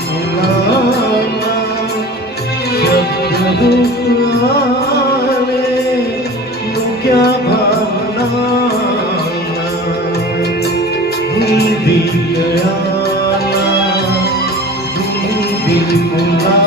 फुलांना शब्दरूप आले मुक्या भावनांना धुंदी गळ्याला धुंदी फुलांना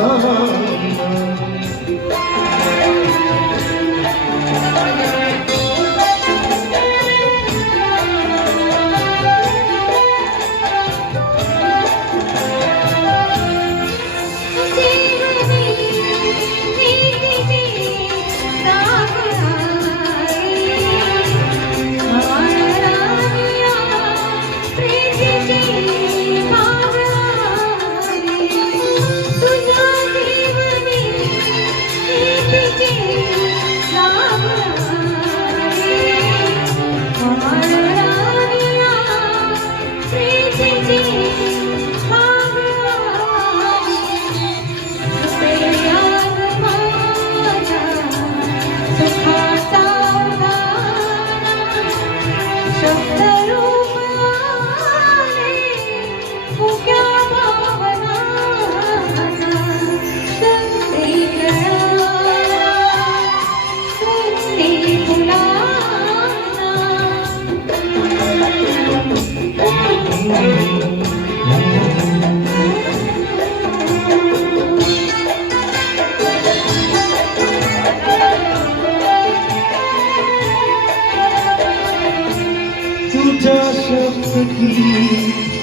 तुझ्या शब्दकी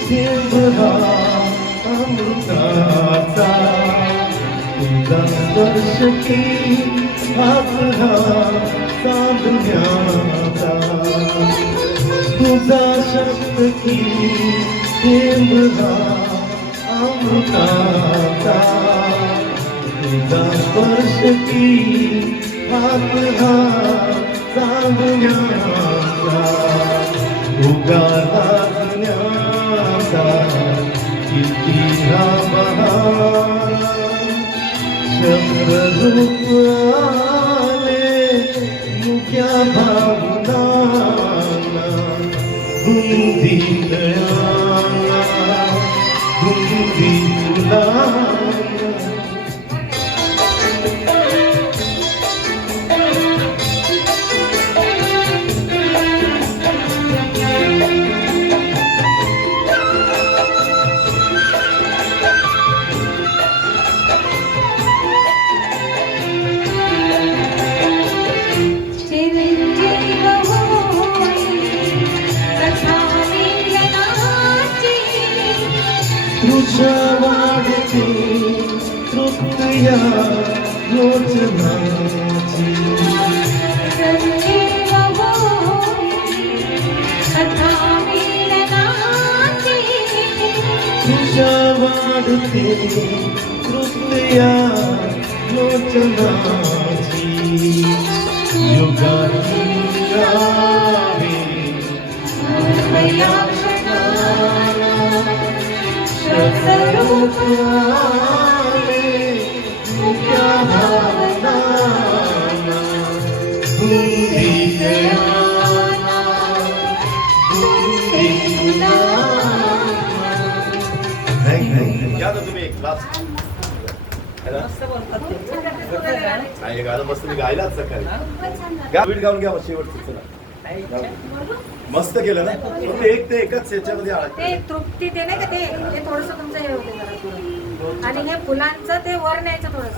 देवरा अमृताचा तुझा स्पर्श की आपला साधण्याचा तुझा शब्दकी देवरा अमृताचा तुझा स्पर्श की आपला साधण्याचा उगारण्याचा किती हा महान शब्दरूप आले मुक्या भावनांना धुंदी गळ्याला धुंदी फुलांना तुझ्या वाढती तृप्तया योजनाची तुझ्या वाढती तृप्तया योजनाची युगाची यावे शब्दरूप आले मुक्या भावनांना धुंदी गळ्याला धुंदी फुलांना या ना तुम्ही एक क्लास हे गाणं मस्त मी गायलाच सकाळी बीट गाऊन घ्या शेवटचं चला मस्त केलं ना फक्त एक ते एकच याच्यामध्ये ते तृप्ती ते नाही का ते थोडस तुमचं हे होते जरा आणि हे फुलांचं ते वर न्यायचं थोडस